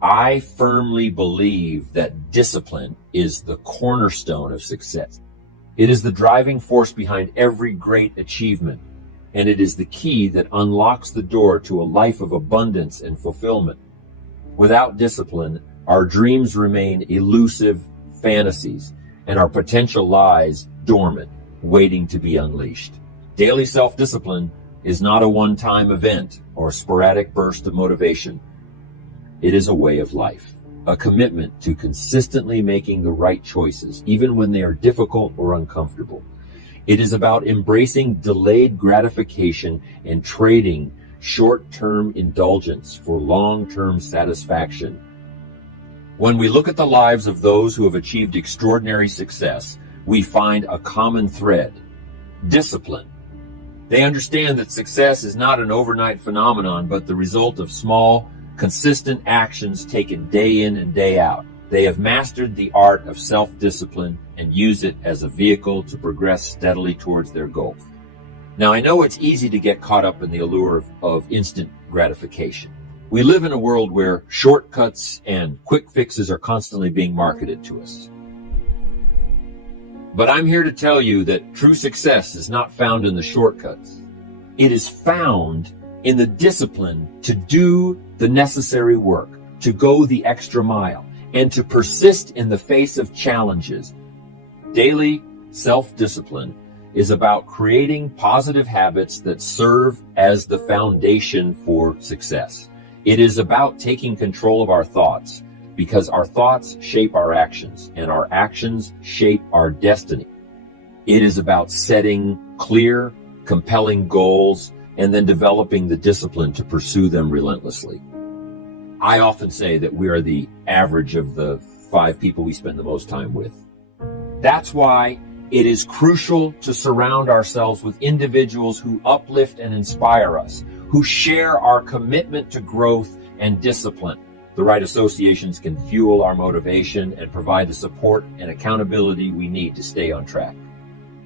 I firmly believe that discipline is the cornerstone of success. It is the driving force behind every great achievement, and it is the key that unlocks the door to a life of abundance and fulfillment. Without discipline, our dreams remain elusive fantasies, and our potential lies dormant, waiting to be unleashed. Daily self-discipline is not a one-time event or sporadic burst of motivation. It is a way of life, a commitment to consistently making the right choices, even when they are difficult or uncomfortable. It is about embracing delayed gratification and trading short-term indulgence for long-term satisfaction. When we look at the lives of those who have achieved extraordinary success, we find a common thread: discipline. They understand that success is not an overnight phenomenon, but the result of small, consistent actions taken day in and day out. They have mastered the art of self-discipline and use it as a vehicle to progress steadily towards their goals. Now, I know it's easy to get caught up in the allure of instant gratification. We live in a world where shortcuts and quick fixes are constantly being marketed to us. But I'm here to tell you that true success is not found in the shortcuts. It is found in the discipline to do the necessary work, to go the extra mile, and to persist in the face of challenges. Daily self-discipline is about creating positive habits that serve as the foundation for success. It is about taking control of our thoughts, because our thoughts shape our actions, and our actions shape our destiny. It is about setting clear, compelling goals, and then developing the discipline to pursue them relentlessly. I often say that we are the average of the 5 people we spend the most time with. That's why it is crucial to surround ourselves with individuals who uplift and inspire us, who share our commitment to growth and discipline. The right associations can fuel our motivation and provide the support and accountability we need to stay on track.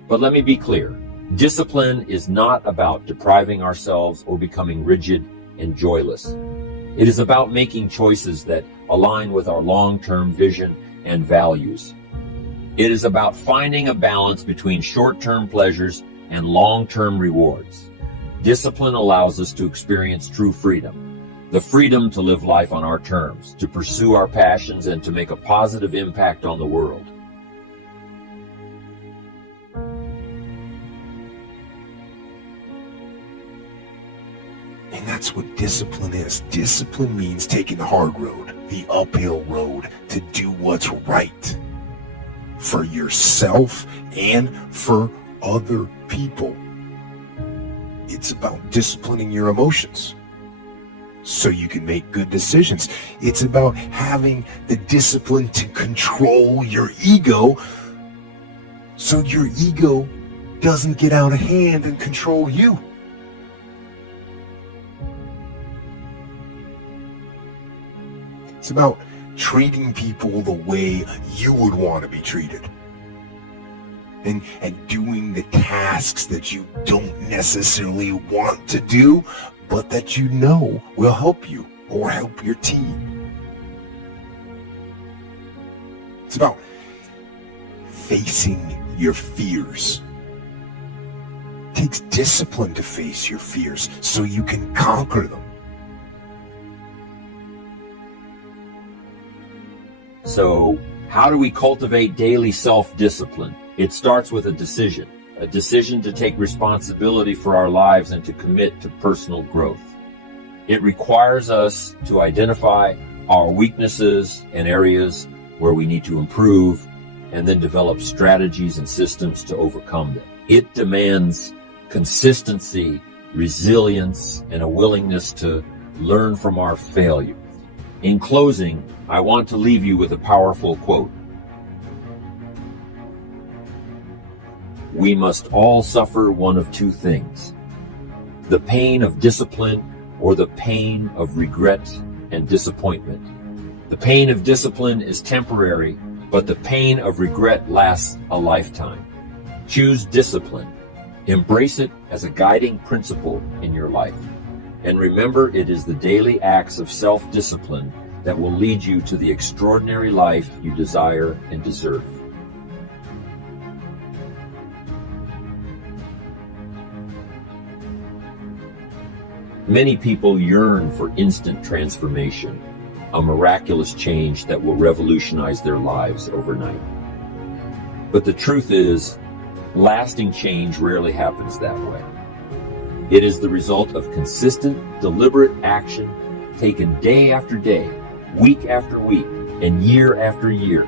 But let me be clear, discipline is not about depriving ourselves or becoming rigid and joyless. It is about making choices that align with our long-term vision and values. It is about finding a balance between short-term pleasures and long-term rewards. Discipline allows us to experience true freedom, the freedom to live life on our terms, to pursue our passions, and to make a positive impact on the world. And that's what discipline is. Discipline means taking the hard road, the uphill road, to do what's right for yourself and for other people. It's about disciplining your emotions so you can make good decisions. It's about having the discipline to control your ego so your ego doesn't get out of hand and control you. It's about treating people the way you would want to be treated. And doing the tasks that you don't necessarily want to do, but that you know will help you or help your team. It's about facing your fears. It takes discipline to face your fears so you can conquer them. So, how do we cultivate daily self-discipline? It starts with a decision to take responsibility for our lives and to commit to personal growth. It requires us to identify our weaknesses and areas where we need to improve, and then develop strategies and systems to overcome them. It demands consistency, resilience, and a willingness to learn from our failure. In closing, I want to leave you with a powerful quote. We must all suffer one of 2 things: the pain of discipline or the pain of regret and disappointment. The pain of discipline is temporary, but the pain of regret lasts a lifetime. Choose discipline. Embrace it as a guiding principle in your life. And remember, it is the daily acts of self-discipline that will lead you to the extraordinary life you desire and deserve. Many people yearn for instant transformation, a miraculous change that will revolutionize their lives overnight. But the truth is, lasting change rarely happens that way. It is the result of consistent, deliberate action taken day after day, week after week, and year after year.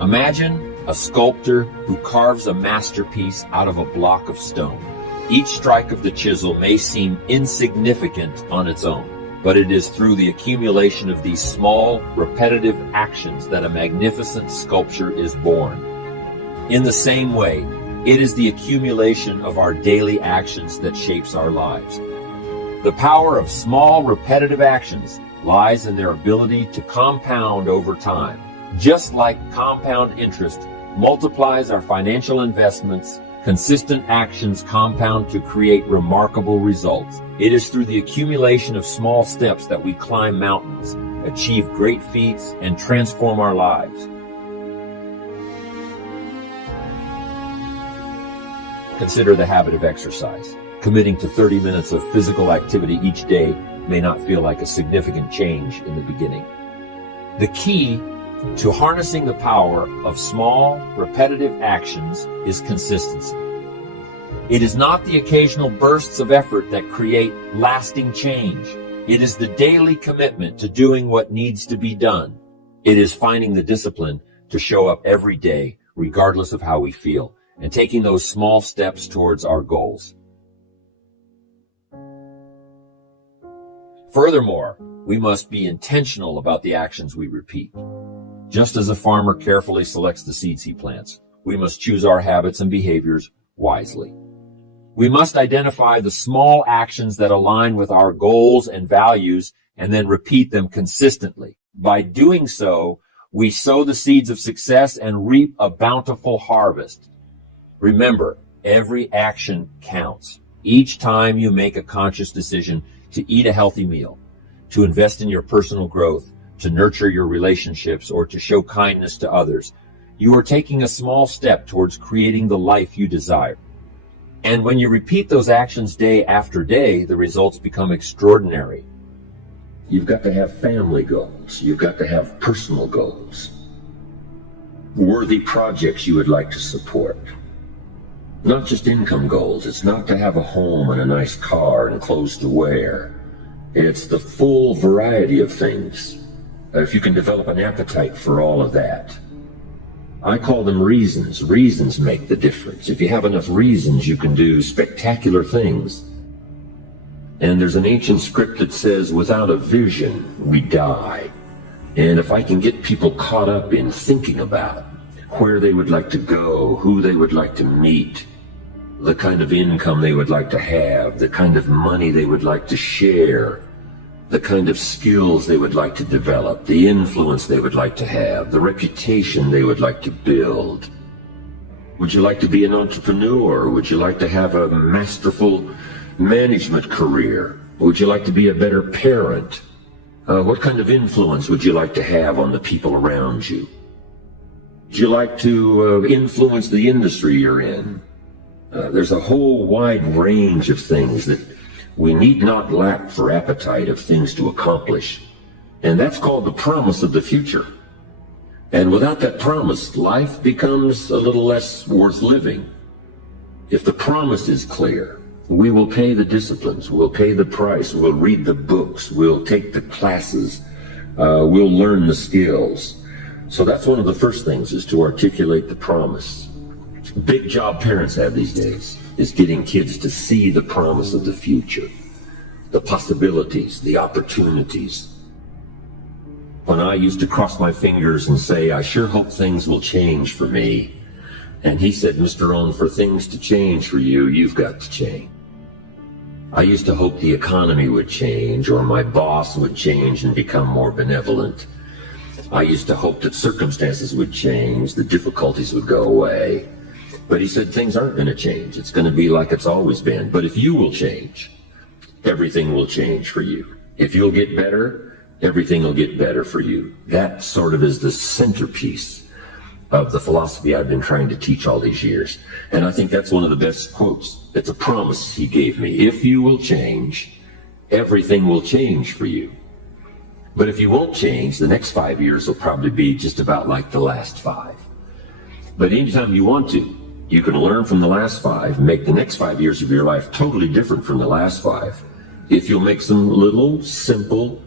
Imagine a sculptor who carves a masterpiece out of a block of stone. Each strike of the chisel may seem insignificant on its own, but it is through the accumulation of these small, repetitive actions that a magnificent sculpture is born. In the same way, it is the accumulation of our daily actions that shapes our lives. The power of small, repetitive actions lies in their ability to compound over time. Just like compound interest multiplies our financial investments, consistent actions compound to create remarkable results. It is through the accumulation of small steps that we climb mountains, achieve great feats, and transform our lives. Consider the habit of exercise. Committing to 30 minutes of physical activity each day may not feel like a significant change in the beginning. The key to harnessing the power of small, repetitive actions is consistency. It is not the occasional bursts of effort that create lasting change. It is the daily commitment to doing what needs to be done. It is finding the discipline to show up every day, regardless of how we feel, and taking those small steps towards our goals. Furthermore, we must be intentional about the actions we repeat. Just as a farmer carefully selects the seeds he plants, we must choose our habits and behaviors wisely. We must identify the small actions that align with our goals and values and then repeat them consistently. By doing so, we sow the seeds of success and reap a bountiful harvest. Remember, every action counts. Each time you make a conscious decision to eat a healthy meal, to invest in your personal growth, to nurture your relationships, or to show kindness to others, you are taking a small step towards creating the life you desire. And when you repeat those actions day after day, the results become extraordinary. You've got to have family goals. You've got to have personal goals. Worthy projects you would like to support. Not just income goals. It's not to have a home and a nice car and clothes to wear. It's the full variety of things. If you can develop an appetite for all of that. I call them reasons. Reasons make the difference. If you have enough reasons, you can do spectacular things. And there's an ancient script that says, without a vision, we die. And if I can get people caught up in thinking about where they would like to go, who they would like to meet, the kind of income they would like to have, the kind of money they would like to share, the kind of skills they would like to develop, the influence they would like to have, the reputation they would like to build. Would you like to be an entrepreneur? Would you like to have a masterful management career? Would you like to be a better parent? What kind of influence would you like to have on the people around you? Would you like to influence the industry you're in? There's a whole wide range of things that we need not lack for appetite of things to accomplish. And that's called the promise of the future. And without that promise, life becomes a little less worth living. If the promise is clear, we will pay the disciplines, we'll pay the price, we'll read the books, we'll take the classes, we'll learn the skills. So that's one of the first things, is to articulate the promise. Big job parents have these days is getting kids to see the promise of the future, the possibilities, the opportunities. When I used to cross my fingers and say, I sure hope things will change for me, and he said, Mr. Rohn, for things to change for you, you've got to change. I used to hope the economy would change, or my boss would change and become more benevolent. I used to hope that circumstances would change, the difficulties would go away. But he said things aren't going to change. It's going to be like it's always been. But if you will change, everything will change for you. If you'll get better, everything will get better for you. That sort of is the centerpiece of the philosophy I've been trying to teach all these years. And I think that's one of the best quotes. It's a promise he gave me. If you will change, everything will change for you. But if you won't change, the next 5 years will probably be just about like the last 5. But anytime you want to, you can learn from the last 5, make the next 5 years of your life totally different from the last 5, if you'll make some little, simple,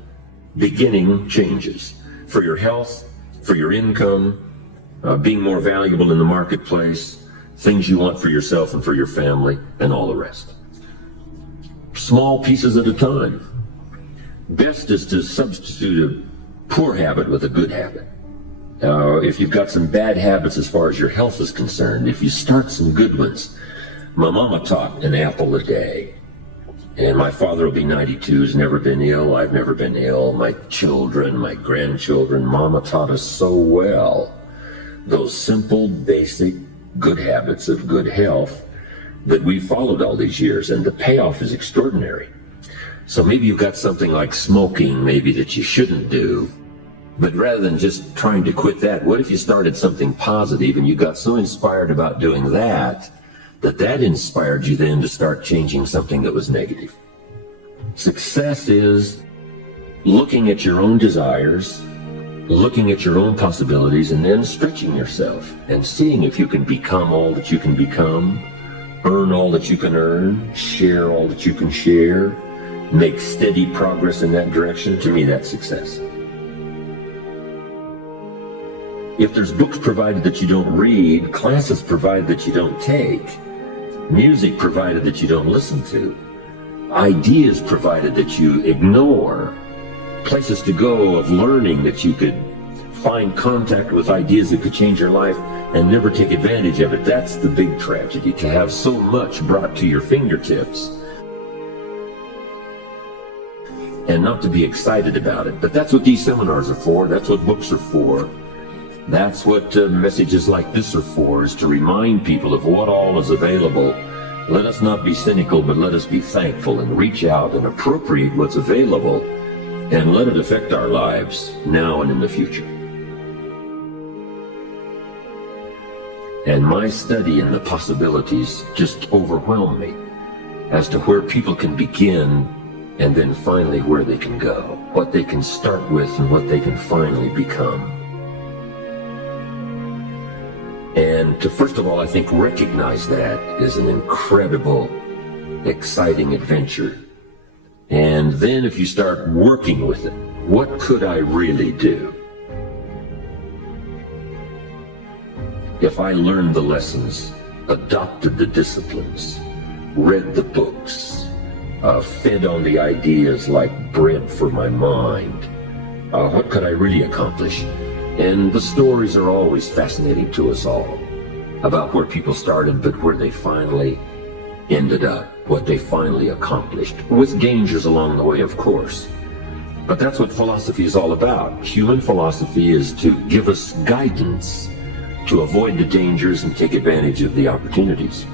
beginning changes for your health, for your income, being more valuable in the marketplace, things you want for yourself and for your family, and all the rest. Small pieces at a time. Best is to substitute a poor habit with a good habit. If you've got some bad habits as far as your health is concerned, if you start some good ones. My mama taught an apple a day. And my father will be 92, has never been ill. I've never been ill. My children, my grandchildren, mama taught us so well those simple, basic, good habits of good health that we've followed all these years, and the payoff is extraordinary. So maybe you've got something like smoking, maybe that you shouldn't do, but rather than just trying to quit that, what if you started something positive and you got so inspired about doing that, that inspired you then to start changing something that was negative? Success is looking at your own desires, looking at your own possibilities, and then stretching yourself and seeing if you can become all that you can become, earn all that you can earn, share all that you can share, make steady progress in that direction. To me, that's success. If there's books provided that you don't read, classes provided that you don't take, music provided that you don't listen to, ideas provided that you ignore, places to go of learning that you could find contact with ideas that could change your life and never take advantage of it, that's the big tragedy, to have so much brought to your fingertips and not to be excited about it. But that's what these seminars are for. That's what books are for. That's what messages like this are for, is to remind people of what all is available. Let us not be cynical, but let us be thankful and reach out and appropriate what's available and let it affect our lives now and in the future. And my study in the possibilities just overwhelmed me as to where people can begin and then finally where they can go, what they can start with and what they can finally become. And to, first of all, I think recognize that as an incredible, exciting adventure. And then if you start working with it, what could I really do? If I learned the lessons, adopted the disciplines, read the books, fed on the ideas like bread for my mind, what could I really accomplish? And the stories are always fascinating to us all about where people started, but where they finally ended up, what they finally accomplished, with dangers along the way, of course. But that's what philosophy is all about. Human philosophy is to give us guidance to avoid the dangers and take advantage of the opportunities.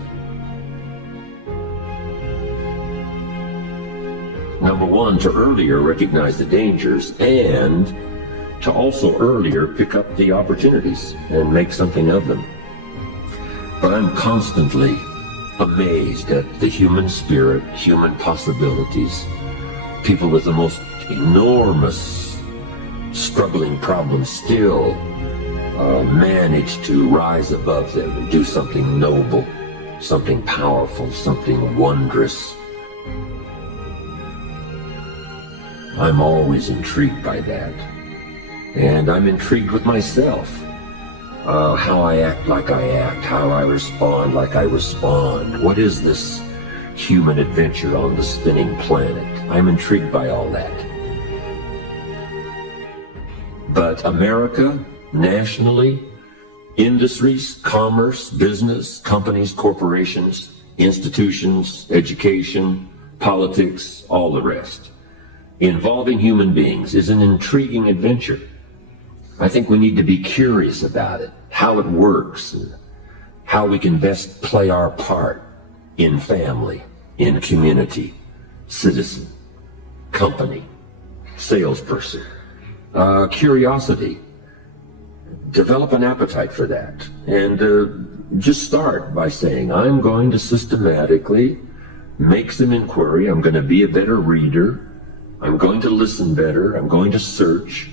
Number one, to earlier recognize the dangers and to also earlier pick up the opportunities and make something of them. But I'm constantly amazed at the human spirit, human possibilities, people with the most enormous struggling problems still manage to rise above them and do something noble, something powerful, something wondrous. I'm always intrigued by that. And I'm intrigued with myself, how I act like I act, how I respond like I respond. What is this human adventure on the spinning planet? I'm intrigued by all that. But America, nationally, industries, commerce, business, companies, corporations, institutions, education, politics, all the rest, involving human beings is an intriguing adventure. I think we need to be curious about it, how it works, and how we can best play our part in family, in community, citizen, company, salesperson, curiosity. Develop an appetite for that, and just start by saying, I'm going to systematically make some inquiry. I'm going to be a better reader. I'm going to listen better. I'm going to search,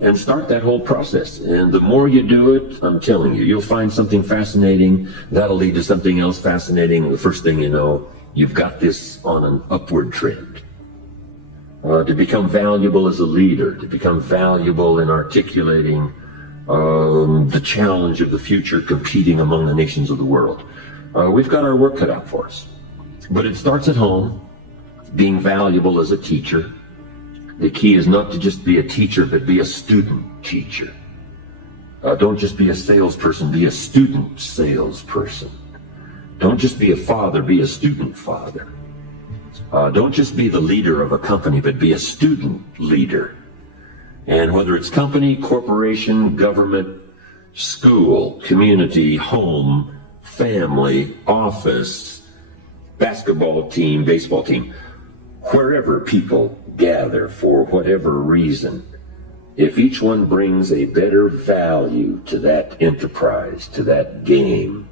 and start that whole process. And the more you do it, I'm telling you, you'll find something fascinating. That'll lead to something else fascinating. The first thing you know, you've got this on an upward trend. To become valuable as a leader, to become valuable in articulating the challenge of the future, competing among the nations of the world. We've got our work cut out for us. But it starts at home, being valuable as a teacher. The key is not to just be a teacher, but be a student teacher. Don't just be a salesperson, be a student salesperson. Don't just be a father, be a student father. Don't just be the leader of a company, but be a student leader. And whether it's company, corporation, government, school, community, home, family, office, basketball team, baseball team, wherever people gather for whatever reason, if each one brings a better value to that enterprise, to that game,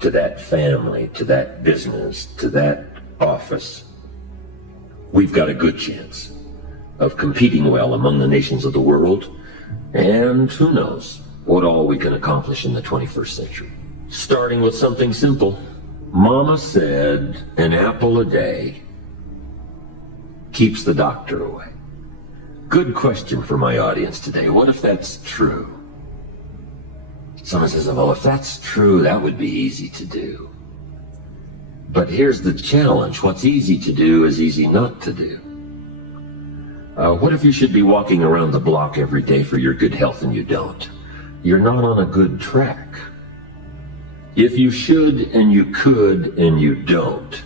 to that family, to that business, to that office, we've got a good chance of competing well among the nations of the world, and who knows what all we can accomplish in the 21st century. Starting with something simple. Mama said an apple a day keeps the doctor away. Good question for my audience today. What if that's true? Someone says, well, if that's true, that would be easy to do. But here's the challenge. What's easy to do is easy not to do. What if you should be walking around the block every day for your good health and you don't? You're not on a good track. If you should and you could and you don't,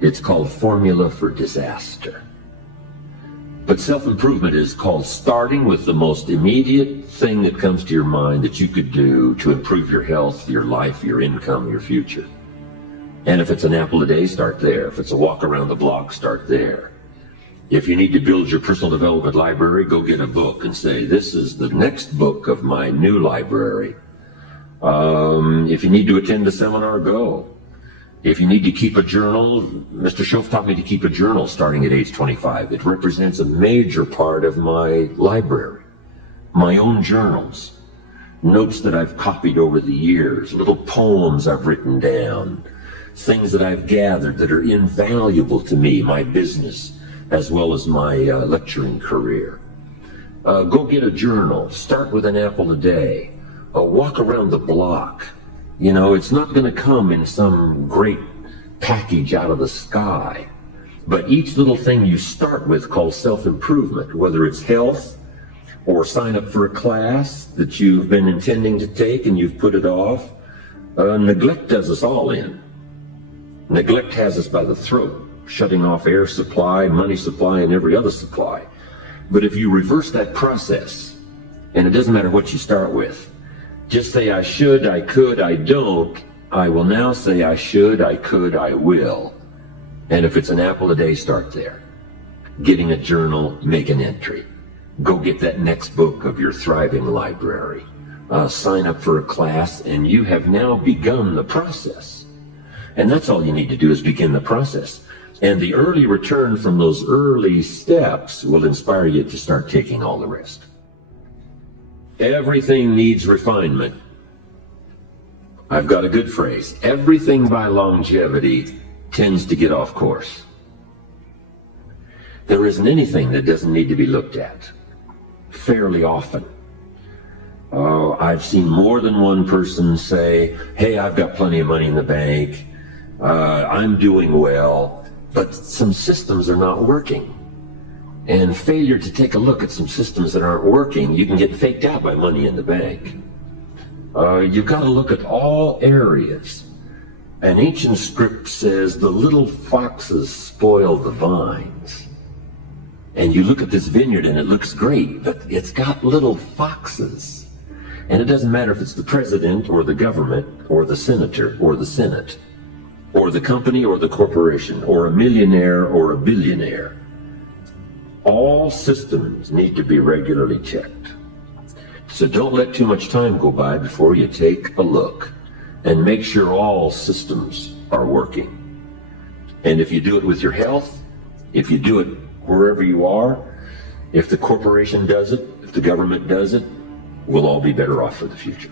it's called formula for disaster. But self-improvement is called starting with the most immediate thing that comes to your mind that you could do to improve your health, your life, your income, your future. And if it's an apple a day, start there. If it's a walk around the block, start there. If you need to build your personal development library, go get a book and say, this is the next book of my new library. If you need to attend a seminar, go. If you need to keep a journal, Mr. Schoaf taught me to keep a journal starting at age 25. It represents a major part of my library, my own journals, notes that I've copied over the years, little poems I've written down, things that I've gathered that are invaluable to me, my business, as well as my lecturing career. Go get a journal. Start with an apple a day. Walk around the block. You know, it's not going to come in some great package out of the sky. But each little thing you start with called self-improvement, whether it's health or sign up for a class that you've been intending to take and you've put it off. Neglect does us all in. Neglect has us by the throat, shutting off air supply, money supply, and every other supply. But if you reverse that process, and it doesn't matter what you start with, just say, I should, I could, I don't. I will now say, I should, I could, I will. And if it's an apple a day, start there. Getting a journal, make an entry. Go get that next book of your thriving library. Sign up for a class, and you have now begun the process. And that's all you need to do is begin the process. And the early return from those early steps will inspire you to start taking all the rest. Everything needs refinement. I've got a good phrase. Everything by longevity tends to get off course. There isn't anything that doesn't need to be looked at fairly often. I've seen more than one person say, hey, I've got plenty of money in the bank. I'm doing well, but some systems are not working. And failure to take a look at some systems that aren't working, you can get faked out by money in the bank. You've got to look at all areas. An ancient script says, the little foxes spoil the vines. And you look at this vineyard and it looks great, but it's got little foxes. And it doesn't matter if it's the president or the government or the senator or the Senate. or the company or the corporation, or a millionaire or a billionaire. All systems need to be regularly checked. So don't let too much time go by before you take a look and make sure all systems are working. And if you do it with your health, if you do it wherever you are, if the corporation does it, if the government does it, we'll all be better off for the future.